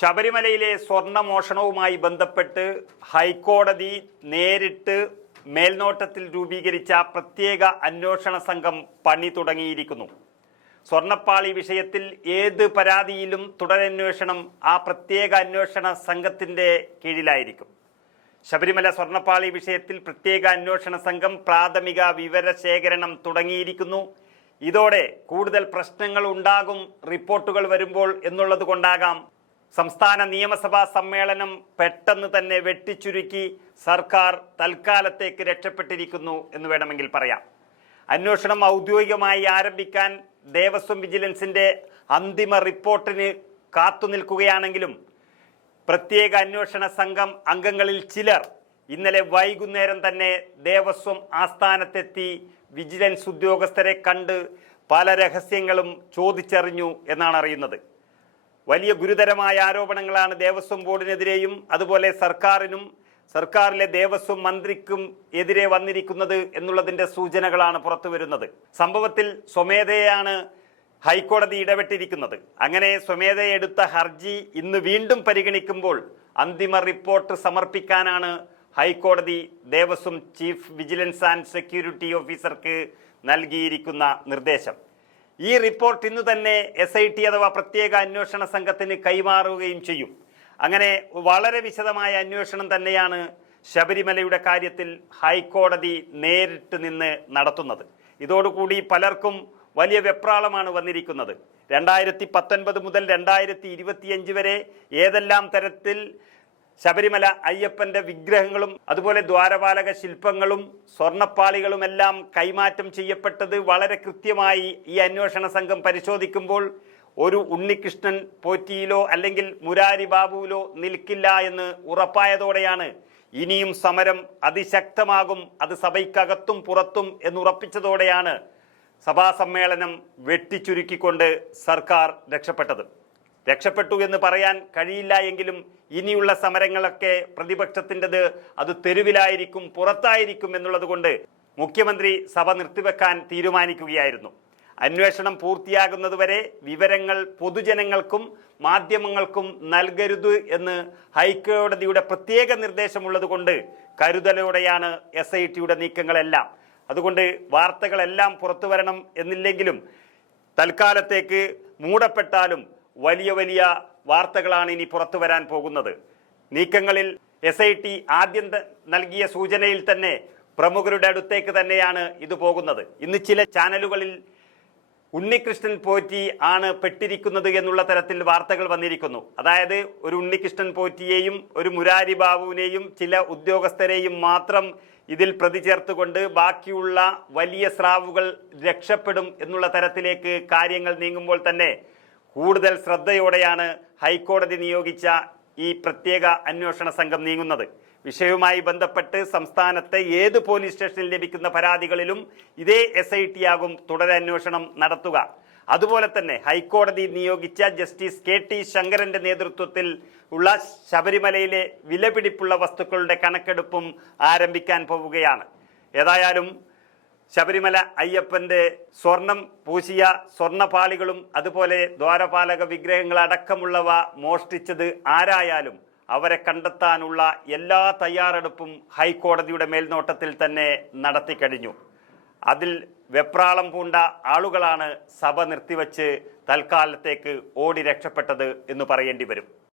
ശബരിമലയിലെ സ്വർണമോഷണവുമായി ബന്ധപ്പെട്ട് ഹൈക്കോടതി നേരിട്ട് മേൽനോട്ടത്തിൽ രൂപീകരിച്ച പ്രത്യേക അന്വേഷണ സംഘം പണി തുടങ്ങിയിരിക്കുന്നു. സ്വർണപ്പാളി വിഷയത്തിൽ ഏത് പരാതിയിലും തുടരന്വേഷണം ആ പ്രത്യേക അന്വേഷണ സംഘത്തിന്റെ കീഴിലായിരിക്കും. ശബരിമല സ്വർണപ്പാളി വിഷയത്തിൽ പ്രത്യേക അന്വേഷണ സംഘം പ്രാഥമിക വിവരശേഖരണം തുടങ്ങിയിരിക്കുന്നു. ഇതോടെ കൂടുതൽ പ്രശ്നങ്ങൾ ഉണ്ടാകും റിപ്പോർട്ടുകൾ വരുമ്പോൾ എന്നുള്ളത് കൊണ്ടാകാം സംസ്ഥാന നിയമസഭാ സമ്മേളനം പെട്ടെന്ന് തന്നെ വെട്ടിച്ചുരുക്കി സർക്കാർ തൽക്കാലത്തേക്ക് രക്ഷപ്പെട്ടിരിക്കുന്നു എന്ന് വേണമെങ്കിൽ പറയാം. അന്വേഷണം ഔദ്യോഗികമായി ആരംഭിക്കാൻ ദേവസ്വം വിജിലൻസിന്റെ അന്തിമ റിപ്പോർട്ടിന് കാത്തുനിൽക്കുകയാണെങ്കിലും പ്രത്യേക അന്വേഷണ സംഘം അംഗങ്ങളിൽ ചിലർ ഇന്നലെ വൈകുന്നേരം തന്നെ ദേവസ്വം ആസ്ഥാനത്തെത്തി വിജിലൻസ് ഉദ്യോഗസ്ഥരെ കണ്ട് പല രഹസ്യങ്ങളും ചോദിച്ചറിഞ്ഞു എന്നാണ് അറിയുന്നത്. വലിയ ഗുരുതരമായ ആരോപണങ്ങളാണ് ദേവസ്വം ബോർഡിനെതിരെയും അതുപോലെ സർക്കാരിനും സർക്കാരിലെ ദേവസ്വം മന്ത്രിക്കും എതിരെ വന്നിരിക്കുന്നത് എന്നുള്ളതിന്റെ സൂചനകളാണ് പുറത്തു വരുന്നത് സംഭവത്തിൽ സ്വമേധയാണ് ഹൈക്കോടതി ഇടപെട്ടിരിക്കുന്നത്. അങ്ങനെ സ്വമേധയെടുത്ത ഹർജി ഇന്ന് വീണ്ടും പരിഗണിക്കുമ്പോൾ അന്തിമ റിപ്പോർട്ട് സമർപ്പിക്കാനാണ് ഹൈക്കോടതി Devaswom chief vigilance and security ഓഫീസർക്ക് നൽകിയിരിക്കുന്ന നിർദ്ദേശം. ഈ റിപ്പോർട്ട് ഇന്ന് തന്നെ എസ് ഐ ടി അഥവാ പ്രത്യേക അന്വേഷണ സംഘത്തിന് കൈമാറുകയും ചെയ്യും. അങ്ങനെ വളരെ വിശദമായ അന്വേഷണം തന്നെയാണ് ശബരിമലയുടെ കാര്യത്തിൽ ഹൈക്കോടതി നേരിട്ട് നിന്ന് നടത്തുന്നത്. ഇതോടുകൂടി പലർക്കും വലിയ വെപ്രാളമാണ് വന്നിരിക്കുന്നത്. രണ്ടായിരത്തി പത്തൊൻപത് മുതൽ രണ്ടായിരത്തി ഇരുപത്തിയഞ്ച് വരെ ഏതെല്ലാം തരത്തിൽ ശബരിമല അയ്യപ്പന്റെ വിഗ്രഹങ്ങളും അതുപോലെ ദ്വാരപാലക ശില്പങ്ങളും സ്വർണപ്പാളികളുമെല്ലാം കൈമാറ്റം ചെയ്യപ്പെട്ടത് വളരെ കൃത്യമായി ഈ അന്വേഷണ സംഘം പരിശോധിക്കുമ്പോൾ ഒരു ഉണ്ണികൃഷ്ണൻ പോറ്റിയിലോ അല്ലെങ്കിൽ മുരാരി ബാബുവിലോ നിൽക്കില്ല എന്ന് ഉറപ്പായതോടെയാണ് ഇനിയും സമരം അതിശക്തമാകും അത് സഭയ്ക്കകത്തും പുറത്തും എന്നുറപ്പിച്ചതോടെയാണ് സഭാസമ്മേളനം വെട്ടിച്ചുരുക്കിക്കൊണ്ട് സർക്കാർ രക്ഷപ്പെട്ടത്. രക്ഷപ്പെട്ടു എന്ന് പറയാൻ കഴിയില്ല എങ്കിലും ഇനിയുള്ള സമരങ്ങളൊക്കെ പ്രതിപക്ഷത്തിന്റെത് അത് തെരുവിലായിരിക്കും പുറത്തായിരിക്കും എന്നുള്ളത് കൊണ്ട് മുഖ്യമന്ത്രി സഭ നിർത്തിവെക്കാൻ തീരുമാനിക്കുകയായിരുന്നു. അന്വേഷണം പൂർത്തിയാകുന്നതുവരെ വിവരങ്ങൾ പൊതുജനങ്ങൾക്കും മാധ്യമങ്ങൾക്കും നൽകരുത് എന്ന് ഹൈക്കോടതിയുടെ പ്രത്യേക നിർദ്ദേശമുള്ളത് കൊണ്ട് കരുതലോടെയാണ് എസ് ഐ ടിയുടെ നീക്കങ്ങളെല്ലാം. അതുകൊണ്ട് വാർത്തകളെല്ലാം പുറത്തു വരണം എന്നില്ലെങ്കിലും തൽക്കാലത്തേക്ക് മൂടപ്പെട്ടാലും വലിയ വലിയ വാർത്തകളാണ് ഇനി പുറത്തു വരാൻ പോകുന്നത്. നീക്കങ്ങളിൽ എസ് ഐ ടി ആദ്യം നൽകിയ സൂചനയിൽ തന്നെ പ്രമുഖരുടെ അടുത്തേക്ക് തന്നെയാണ് ഇത് പോകുന്നത്. ഇന്ന് ചില ചാനലുകളിൽ ഉണ്ണികൃഷ്ണൻ പോറ്റി ആണ് പെട്ടിരിക്കുന്നത് എന്നുള്ള തരത്തിൽ വാർത്തകൾ വന്നിരിക്കുന്നു. അതായത് ഒരു ഉണ്ണികൃഷ്ണൻ പോറ്റിയെയും ഒരു മുരാരി ബാബുവിനെയും ചില ഉദ്യോഗസ്ഥരെയും മാത്രം ഇതിൽ പ്രതി ചേർത്തുകൊണ്ട് ബാക്കിയുള്ള വലിയ സ്രാവുകൾ രക്ഷപ്പെടും എന്നുള്ള തരത്തിലേക്ക് കാര്യങ്ങൾ നീങ്ങുമ്പോൾ തന്നെ കൂടുതൽ ശ്രദ്ധയോടെയാണ് ഹൈക്കോടതി നിയോഗിച്ച ഈ പ്രത്യേക അന്വേഷണ സംഘം നീങ്ങുന്നത്. വിഷയവുമായി ബന്ധപ്പെട്ട് സംസ്ഥാനത്തെ ഏത് പോലീസ് സ്റ്റേഷനിൽ ലഭിക്കുന്ന പരാതികളിലും ഇതേ എസ് ഐ ടി ആകും തുടരന്വേഷണം നടത്തുക. അതുപോലെ തന്നെ ഹൈക്കോടതി നിയോഗിച്ച ജസ്റ്റിസ് കെ ടി ശങ്കരന്റെ നേതൃത്വത്തിൽ ഉള്ള ശബരിമലയിലെ വിലപിടിപ്പുള്ള വസ്തുക്കളുടെ കണക്കെടുപ്പും ആരംഭിക്കാൻ പോവുകയാണ്. ഏതായാലും ശബരിമല അയ്യപ്പന്റെ സ്വർണം പൂശിയ സ്വർണപാളികളും അതുപോലെ ദ്വാരപാലക വിഗ്രഹങ്ങൾ അടക്കമുള്ളവ മോഷ്ടിച്ചത് ആരായാലും അവരെ കണ്ടെത്താനുള്ള എല്ലാ തയ്യാറെടുപ്പും ഹൈക്കോടതിയുടെ മേൽനോട്ടത്തിൽ തന്നെ നടത്തിക്കഴിഞ്ഞു. അതിൽ വെപ്രാളം പൂണ്ട ആളുകളാണ് സഭ നിർത്തിവച്ച് തൽക്കാലത്തേക്ക് ഓടി രക്ഷപ്പെട്ടത് എന്ന് പറയേണ്ടി വരും.